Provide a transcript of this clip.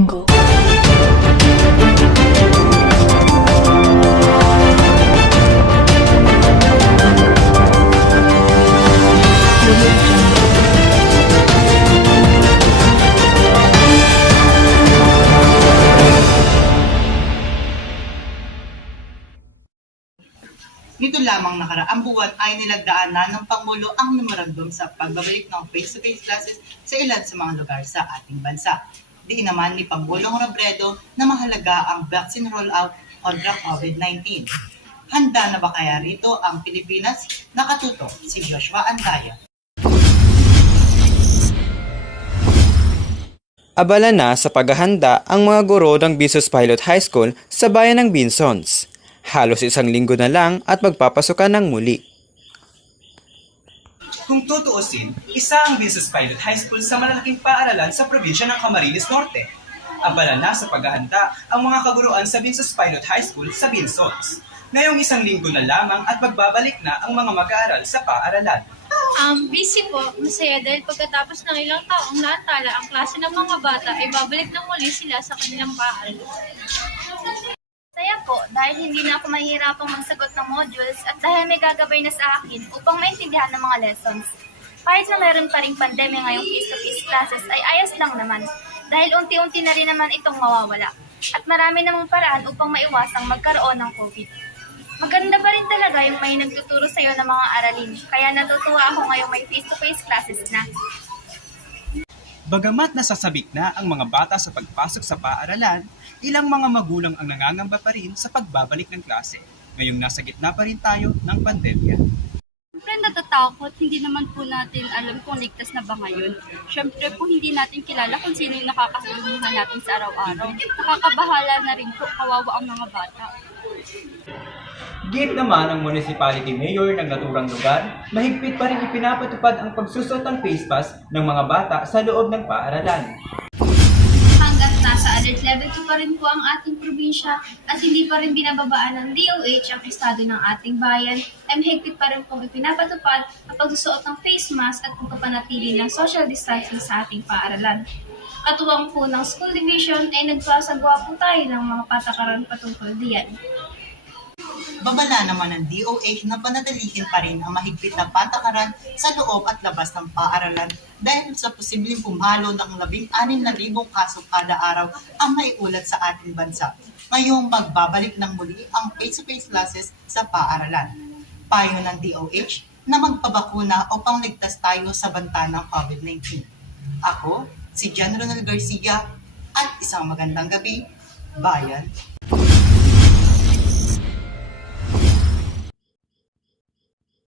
Nito lamang nakaraang buwan ay nilagdaanan ng Pangulo ang memorandum sa pagbabalik ng face-to-face classes sa ilan sa mga lugar sa ating bansa. Diin naman ni Pangulong Robredo na mahalaga ang vaccine rollout kontra COVID-19. Handa na ba kaya rito ang Pilipinas? Nakatutok si Joshua Andaya. Abala na sa paghahanda ang mga guro ng Visos Pilot High School sa bayan ng Binsons. Halos isang linggo na lang at magpapasukan ng muli. Kung tutuusin, isa ang Visos Pilot High School sa malalaking paaralan sa probinsya ng Camarines Norte. Abala na sa paghahanda ang mga kaguruan sa Visos Pilot High School sa Binsons. Ngayong isang linggo na lamang at magbabalik na ang mga mag-aaral sa paaralan. Busy po, masaya dahil pagkatapos ng ilang taong naantala ang klase ng mga bata ay babalik na muli sila sa kanilang paaralan. Saya po dahil hindi na ako mahihirapang magsagot ng modules at dahil may gagabay na sa akin upang maintindihan ng mga lessons. Kahit na meron pa ring pandemya ngayong face-to-face classes ay ayos lang naman dahil unti-unti na rin naman itong mawawala at marami namang paraan upang maiwasang magkaroon ng COVID. Maganda pa rin talaga yung may nagtuturo sa iyo ng mga aralin kaya natutuwa ako ngayong may face-to-face classes na. Bagamat nasasabik na ang mga bata sa pagpasok sa paaralan, ilang mga magulang ang nangangamba pa rin sa pagbabalik ng klase. Ngayong nasa gitna pa rin tayo ng pandemya. Siyempre natatakot, hindi naman po natin alam kung ligtas na ba ngayon. Siyempre po hindi natin kilala kung sino yung nakakasalumuhan natin sa araw-araw. Nakakabahala na rin po, kawawa ang mga bata. Git naman ang municipality mayor ng naturang lugar, mahigpit pa rin ipinapatupad ang pagsusot ng face mask ng mga bata sa loob ng paaralan. Hanggat nasa alert level 2 pa rin po ang ating probinsya at hindi pa rin binababaan ng DOH ang estado ng ating bayan, ay mahigpit pa rin pong ipinapatupad ang pagsusuot ng face mask at pagpapanatili ng social distancing sa ating paaralan. Katuwang po ng school division ay nagpasagwa po tayo ng mga patakaran patungkol diyan. Babala naman ng DOH na panatilihin pa rin ang mahigpit na patakaran sa loob at labas ng paaralan dahil sa posibleng pumalo ng 16,000 kaso kada araw ang maiulat sa ating bansa. Ngayong magbabalik ng muli ang face-to-face classes sa paaralan. Payo ng DOH na magpabakuna upang ligtas tayo sa banta ng COVID-19. Ako, si Jan Ronald Garcia at isang magandang gabi, Bayan.